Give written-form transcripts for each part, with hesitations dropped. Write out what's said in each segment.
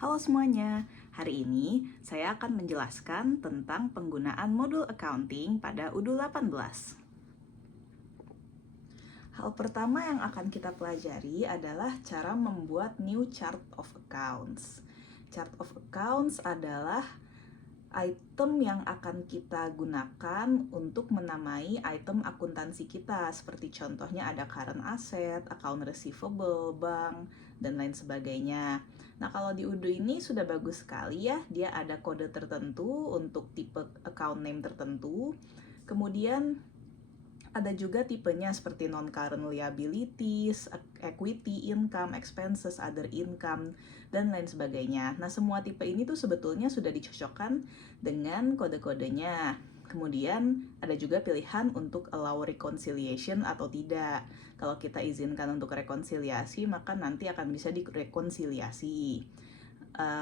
Halo semuanya, hari ini saya akan menjelaskan tentang penggunaan modul accounting pada UDU 18. Hal pertama yang akan kita pelajari adalah cara membuat new chart of accounts. Chart of accounts adalah item yang akan kita gunakan untuk menamai item akuntansi kita, seperti contohnya ada current asset, account receivable, bank, dan lain sebagainya. Nah, kalau di UDU ini sudah bagus sekali ya, dia ada kode tertentu untuk tipe account name tertentu. Kemudian ada juga tipenya seperti non-current liabilities, equity, income, expenses, other income, dan lain sebagainya. Nah, semua tipe ini tuh sebetulnya sudah dicocokkan dengan kode-kodenya. Kemudian ada juga pilihan untuk allow reconciliation atau tidak. Kalau kita izinkan untuk rekonsiliasi, maka nanti akan bisa direkonsiliasi.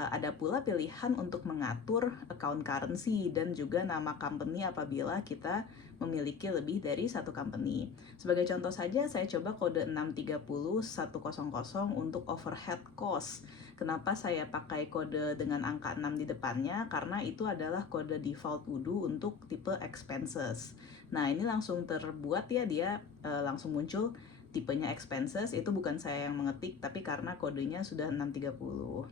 Ada pula pilihan untuk mengatur account currency dan juga nama company apabila kita memiliki lebih dari satu company. Sebagai contoh saja, saya coba kode 630100 untuk overhead cost. Kenapa saya pakai kode dengan angka 6 di depannya? Karena itu adalah kode default UDU untuk tipe expenses. Nah, ini langsung terbuat ya, dia langsung muncul tipenya expenses. Itu bukan saya yang mengetik, tapi karena kodenya sudah 630.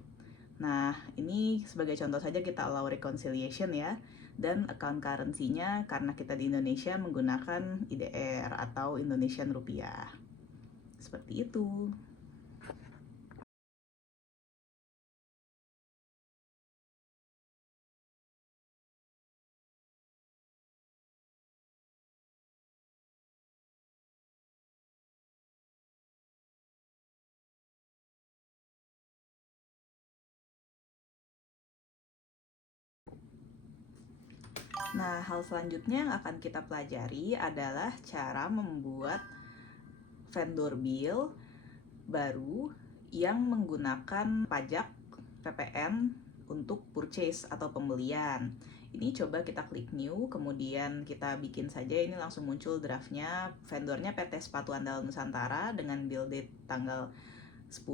Nah, ini sebagai contoh saja kita allow reconciliation ya. Dan account currency-nya karena kita di Indonesia menggunakan IDR atau Indonesian Rupiah. Seperti itu. Nah, hal selanjutnya yang akan kita pelajari adalah cara membuat vendor bill baru yang menggunakan pajak PPN untuk purchase atau pembelian. Ini coba kita klik new, kemudian kita bikin saja, ini langsung muncul draftnya. Vendornya PT Sepatu Andal Nusantara dengan bill date tanggal 10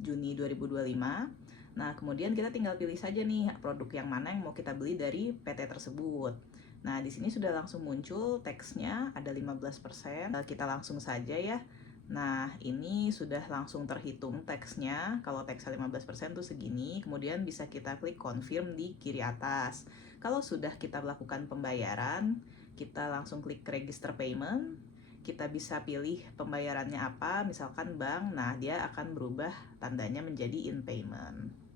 Juni 2025. Nah, kemudian kita tinggal pilih saja nih produk yang mana yang mau kita beli dari PT tersebut. Nah, di sini sudah langsung muncul teksnya, ada 15%. Kita langsung saja ya. Nah, ini sudah langsung terhitung teksnya. Kalau teksnya 15% tuh segini. Kemudian bisa kita klik confirm di kiri atas. Kalau sudah kita melakukan pembayaran, kita langsung klik register payment. Kita bisa pilih pembayarannya apa, misalkan bank. Nah, dia akan berubah tandanya menjadi in payment.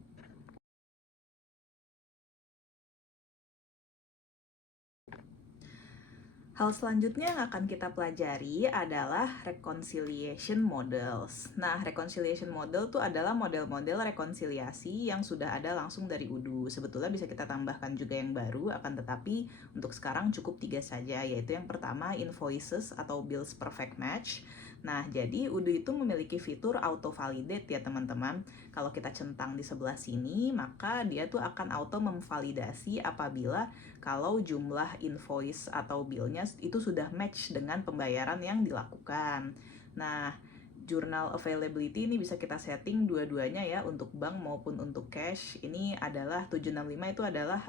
Hal selanjutnya yang akan kita pelajari adalah reconciliation models. Nah, reconciliation model itu adalah model-model rekonsiliasi yang sudah ada langsung dari UDU. Sebetulnya bisa kita tambahkan juga yang baru, akan tetapi untuk sekarang cukup 3 saja, yaitu yang pertama invoices atau bills perfect match. Nah, jadi UDU itu memiliki fitur auto validate ya teman-teman. Kalau kita centang di sebelah sini, maka dia tuh akan auto memvalidasi apabila kalau jumlah invoice atau billnya itu sudah match dengan pembayaran yang dilakukan. Nah, journal availability ini bisa kita setting dua-duanya ya, untuk bank maupun untuk cash. Ini adalah 765, itu adalah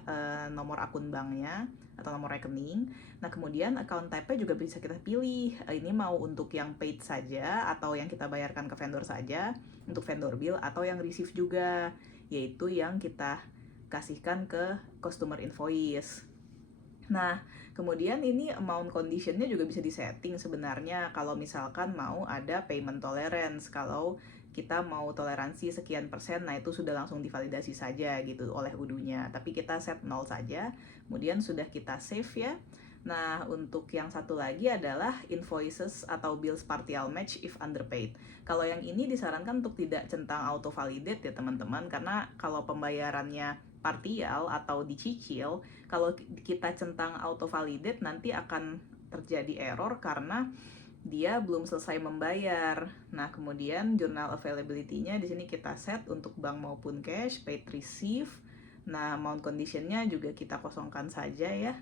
nomor akun banknya atau nomor rekening. Nah, kemudian account type-nya juga bisa kita pilih. Ini mau untuk yang paid saja atau yang kita bayarkan ke vendor saja untuk vendor bill, atau yang receive juga, yaitu yang kita kasihkan ke customer invoice. Nah, kemudian ini amount conditionnya juga bisa disetting sebenarnya. Kalau misalkan mau ada payment tolerance, kalau kita mau toleransi sekian persen, nah itu sudah langsung divalidasi saja gitu oleh UDU-nya. Tapi kita set 0 saja, kemudian sudah kita save ya. Nah, untuk yang satu lagi adalah invoices atau bills partial match if underpaid. Kalau yang ini disarankan untuk tidak centang auto validate ya teman-teman, karena kalau pembayarannya partial atau dicicil, kalau kita centang auto validate nanti akan terjadi error karena dia belum selesai membayar. Nah, kemudian journal availability-nya di sini kita set untuk bank maupun cash, paid receive. Nah, amount condition-nya juga kita kosongkan saja ya,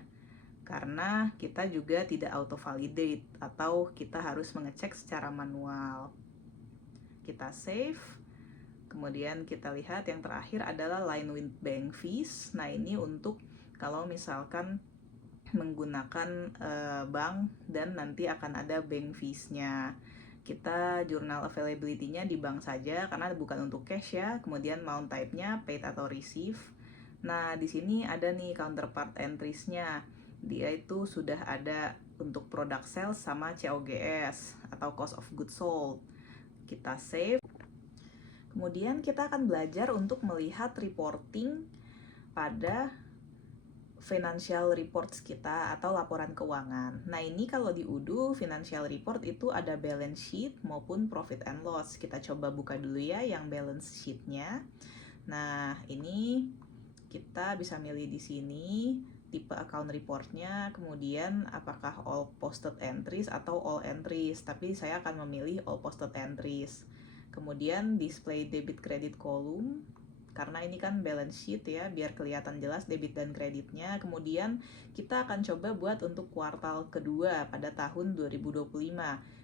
karena kita juga tidak auto validate atau kita harus mengecek secara manual. Kita save. Kemudian kita lihat yang terakhir adalah line with bank fees. Nah, ini untuk kalau misalkan menggunakan bank dan nanti akan ada bank fees-nya. Kita journal availability-nya di bank saja karena bukan untuk cash ya. Kemudian mount type-nya paid atau receive. Nah, di sini ada nih counterpart entries-nya. Dia itu sudah ada untuk product sales sama COGS atau cost of goods sold. Kita save. Kemudian kita akan belajar untuk melihat reporting pada financial reports kita atau laporan keuangan. Nah, ini kalau di Udo financial report itu ada balance sheet maupun profit and loss. Kita coba buka dulu ya yang balance sheet-nya. Nah, ini kita bisa milih di sini tipe account report-nya, kemudian apakah all posted entries atau all entries, tapi saya akan memilih all posted entries. Kemudian display debit credit column, karena ini kan balance sheet ya, biar kelihatan jelas debit dan kreditnya. Kemudian kita akan coba buat untuk kuartal kedua pada tahun 2025.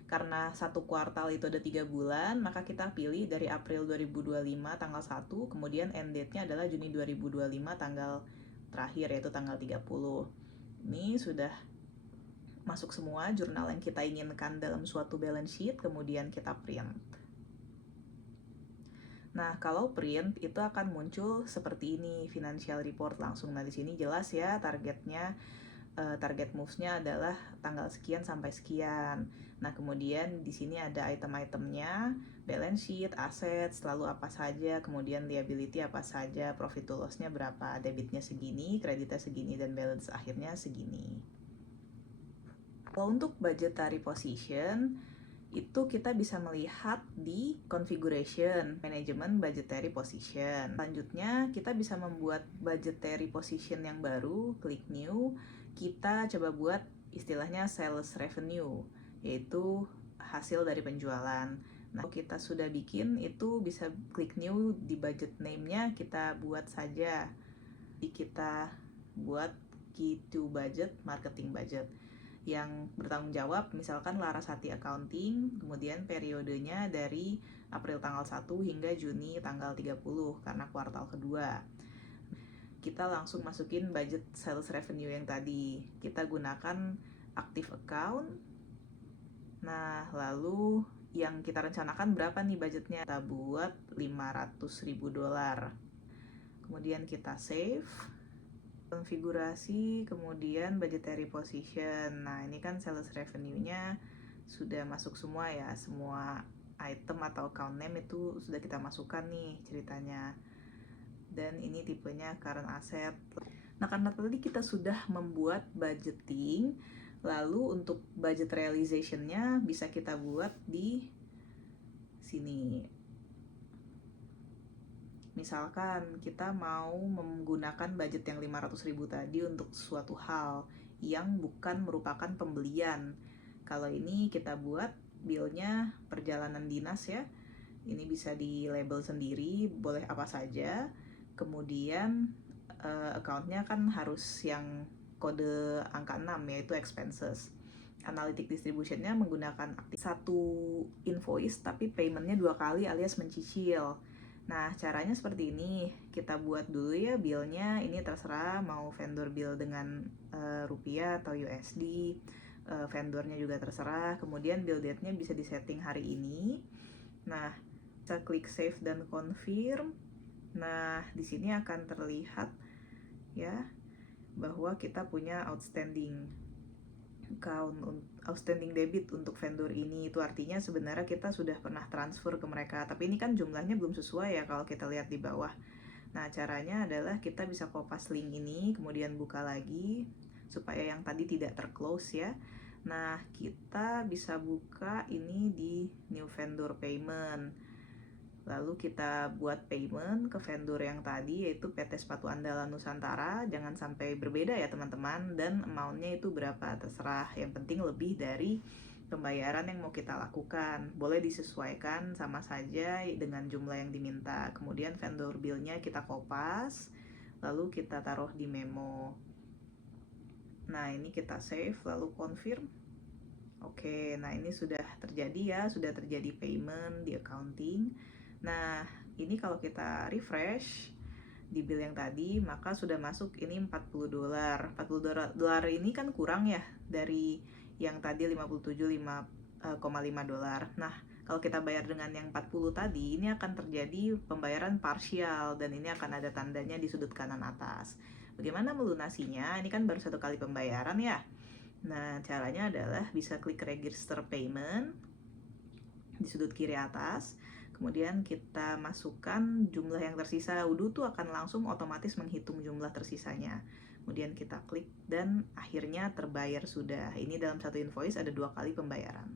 Karena satu kuartal itu ada 3 bulan, maka kita pilih dari April 2025 tanggal 1, kemudian end date-nya adalah Juni 2025 tanggal terakhir, yaitu tanggal 30. Ini sudah masuk semua jurnal yang kita inginkan dalam suatu balance sheet, kemudian kita print. Nah, kalau print itu akan muncul seperti ini, financial report langsung. Nah, di sini jelas ya targetnya, target moves-nya adalah tanggal sekian sampai sekian. Nah, kemudian di sini ada item-itemnya, balance sheet, aset, selalu apa saja, kemudian liability apa saja, profit to loss-nya berapa, debitnya segini, kreditnya segini, dan balance akhirnya segini. Kalau untuk budgetary position, itu kita bisa melihat di configuration management budgetary position. Selanjutnya kita bisa membuat budgetary position yang baru, klik new. Kita coba buat istilahnya sales revenue, yaitu hasil dari penjualan. Nah, kalau kita sudah bikin itu bisa klik new, di budget name-nya kita buat saja. Jadi kita buat key to budget, marketing budget yang bertanggung jawab, misalkan Larasati Accounting, kemudian periodenya dari April tanggal 1 hingga Juni tanggal 30 karena kuartal kedua. Kita langsung masukin budget sales revenue yang tadi. Kita gunakan active account. Nah, lalu yang kita rencanakan berapa nih budgetnya? Kita buat $500.000. Kemudian kita save. Konfigurasi, kemudian budgetary position. Nah, ini kan sales revenue-nya sudah masuk semua ya, semua item atau account name itu sudah kita masukkan nih ceritanya. Dan ini tipenya current asset. Nah, karena tadi kita sudah membuat budgeting, lalu untuk budget realization-nya bisa kita buat di sini. Misalkan kita mau menggunakan budget yang 500.000 tadi untuk suatu hal yang bukan merupakan pembelian. Kalau ini kita buat bill-nya perjalanan dinas ya. Ini bisa di label sendiri, boleh apa saja. Kemudian account-nya kan harus yang kode angka 6 yaitu expenses. Analytic distribution-nya menggunakan satu invoice tapi payment-nya 2 kali alias mencicil. Nah, caranya seperti ini. Kita buat dulu ya bill-nya. Ini terserah mau vendor bill dengan rupiah atau USD. Vendornya juga terserah. Kemudian bill date-nya bisa disetting hari ini. Nah, kita klik save dan confirm. Nah, di sini akan terlihat ya bahwa kita punya outstanding account, outstanding debit untuk vendor ini. Itu artinya sebenarnya kita sudah pernah transfer ke mereka, tapi ini kan jumlahnya belum sesuai ya kalau kita lihat di bawah. Nah, caranya adalah kita bisa kopas link ini, kemudian buka lagi supaya yang tadi tidak terclose ya. Nah, kita bisa buka ini di new vendor payment. Lalu kita buat payment ke vendor yang tadi, yaitu PT Sepatu Andalan Nusantara. Jangan sampai berbeda ya teman-teman, dan amount-nya itu berapa terserah. Yang penting lebih dari pembayaran yang mau kita lakukan. Boleh disesuaikan sama saja dengan jumlah yang diminta. Kemudian vendor bill-nya kita kopas, lalu kita taruh di memo. Nah, ini kita save, lalu confirm. Oke, nah ini sudah terjadi ya, sudah terjadi payment di accounting. Nah, ini kalau kita refresh di bill yang tadi, maka sudah masuk ini $40. $40 ini kan kurang ya dari yang tadi 57,5 dolar. Nah, kalau kita bayar dengan yang 40 tadi, ini akan terjadi pembayaran parsial dan ini akan ada tandanya di sudut kanan atas. Bagaimana melunasinya? Ini kan baru satu kali pembayaran ya. Nah, caranya adalah bisa klik register payment di sudut kiri atas. Kemudian kita masukkan jumlah yang tersisa. Udu tuh akan langsung otomatis menghitung jumlah tersisanya. Kemudian kita klik dan akhirnya terbayar sudah. Ini dalam satu invoice ada 2 kali pembayaran.